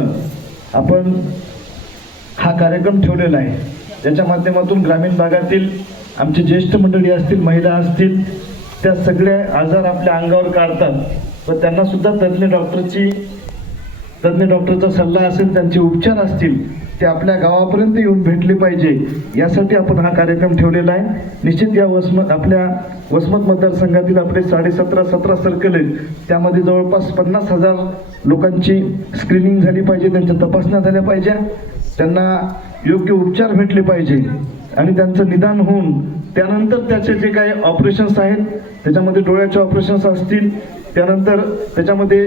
अनुषंगानं आपण हा कार्यक्रम ठेवलेला आहे. ज्याच्या माध्यमातून ग्रामीण भागातील आमचे ज्येष्ठ मंडळी असतील महिला असतील त्या सगळे आजार आपल्या अंगावर काढतात व त्यांना सुद्धा तज्ज्ञ डॉक्टरची तज्ज्ञ डॉक्टरचा सल्ला असेल त्यांचे उपचार असतील ते आपल्या गावापर्यंत येऊन भेटले पाहिजे. यासाठी आपण हा कार्यक्रम ठेवलेला आहे. निश्चित या वसमत आपल्या वसमत मतदारसंघातील आपले साडेसतरा सतरा सर्कल आहेत. त्यामध्ये जवळपास पन्नास हजार लोकांची स्क्रीनिंग झाली पाहिजे त्यांच्या तपासण्या झाल्या पाहिजे. त्यांना योग्य उपचार भेटले पाहिजे. आणि त्यांचं निदान होऊन त्यानंतर त्याचे जे काही ऑपरेशन्स आहेत त्याच्यामध्ये डोळ्याचे ऑपरेशन्स असतील त्यानंतर त्याच्यामध्ये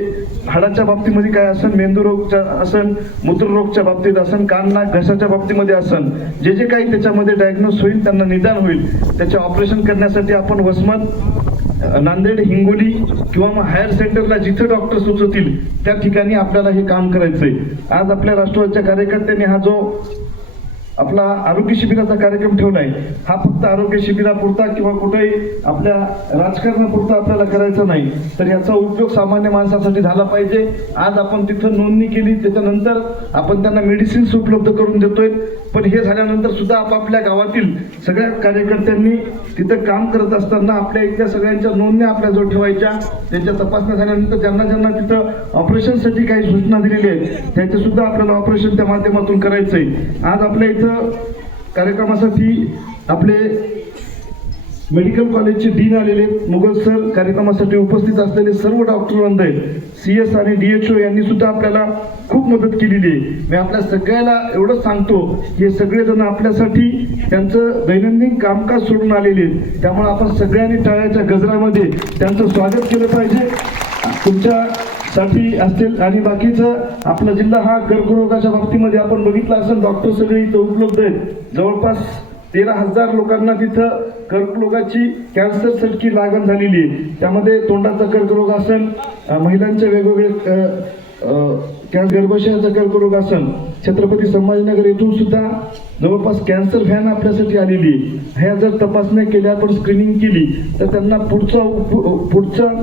हाडाच्या बाबतीमध्ये काय असन मेंदू रोगच्या असन मूत्ररोगच्या बाबतीत असन कान नाक घशाच्या बाबतीमध्ये असन जे जे काही त्याच्यामध्ये डायग्नोस होईल त्यांना निदान होईल. त्याचे ऑपरेशन करण्यासाठी आपण वसमत नांदेड हिंगोली किंवा मग हायर सेंटरला जिथे डॉक्टर सुचवतील त्या ठिकाणी आपल्याला हे काम करायचंय. आज आपल्या राष्ट्रवादीच्या कार्यकर्त्यांनी हा जो आपला आरोग्य शिबिराचा कार्यक्रम ठेवलाय हा फक्त आरोग्य शिबिरापुरता किंवा कुठेही आपल्या राजकारणापुरता आपल्याला करायचा नाही. तर याचा उपयोग सामान्य माणसासाठी झाला पाहिजे. आज आपण तिथं नोंदणी केली त्याच्यानंतर आपण त्यांना मेडिसिन्स उपलब्ध करून देतोय. पण हे झाल्यानंतर सुद्धा आपापल्या गावातील सगळ्या कार्यकर्त्यांनी तिथं काम करत असताना आपल्या इथल्या सगळ्यांच्या नोंदण्या आपल्याजवळ ठेवायच्या. त्यांच्या तपासण्या झाल्यानंतर ज्यांना ज्यांना तिथं ऑपरेशनसाठी काही सूचना दिलेल्या आहेत त्यांचे सुद्धा आपल्याला ऑपरेशन त्या माध्यमातून करायचं आहे आज आपल्या इथं कार्यक्रमासाठी आपले मेडिकल कॉलेजचे डीन आलेले आहेत. मुघल सर कार्यक्रमासाठी उपस्थित असलेले सर्व डॉक्टर आहेत. सी एस आणि डी एच ओ यांनी सुद्धा आपल्याला खूप मदत केलेली आहे. मी आपल्या सगळ्याला एवढंच सांगतो की हे सगळेजण आपल्यासाठी त्यांचं दैनंदिन कामकाज सोडून आलेले आहेत. त्यामुळे आपण सगळ्यांनी टाळ्याच्या गजरामध्ये त्यांचं स्वागत केलं पाहिजे. तुमच्या साठी असतील आणि बाकीचं आपला जिल्हा हा कर्करोगाच्या बाबतीमध्ये आपण बघितलं असेल डॉक्टर सगळे इथं उपलब्ध आहेत. जवळपास तेरा हजार लोकांना तिथं कर्करोगाची कॅन्सर सारखी लागण झालेली आहे. त्यामध्ये तोंडाचा कर्करोग असेल महिलांचे वेगवेगळे गर्भाशयाचा कर्करोग आसन छत्रपती संभाजीनगर येथून सुद्धा जवळपास कॅन्सर व्हॅन आपल्यासाठी आलेली ह्या जर तपासण्या केल्या आपण स्क्रीनिंग केली तर त्यांना पुढचं उप- पुढचं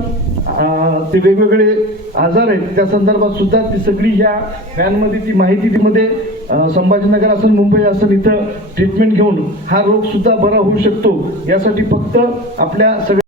ते वेगवेगळे आजार आहेत. त्या संदर्भात सुद्धा ती सगळी ह्या व्हॅनमध्ये ती माहिती मध्ये संभाजीनगर असेल मुंबई असेल इथं ट्रीटमेंट घेऊन हा रोग सुद्धा बरा होऊ शकतो. यासाठी फक्त आपल्या सगळ्या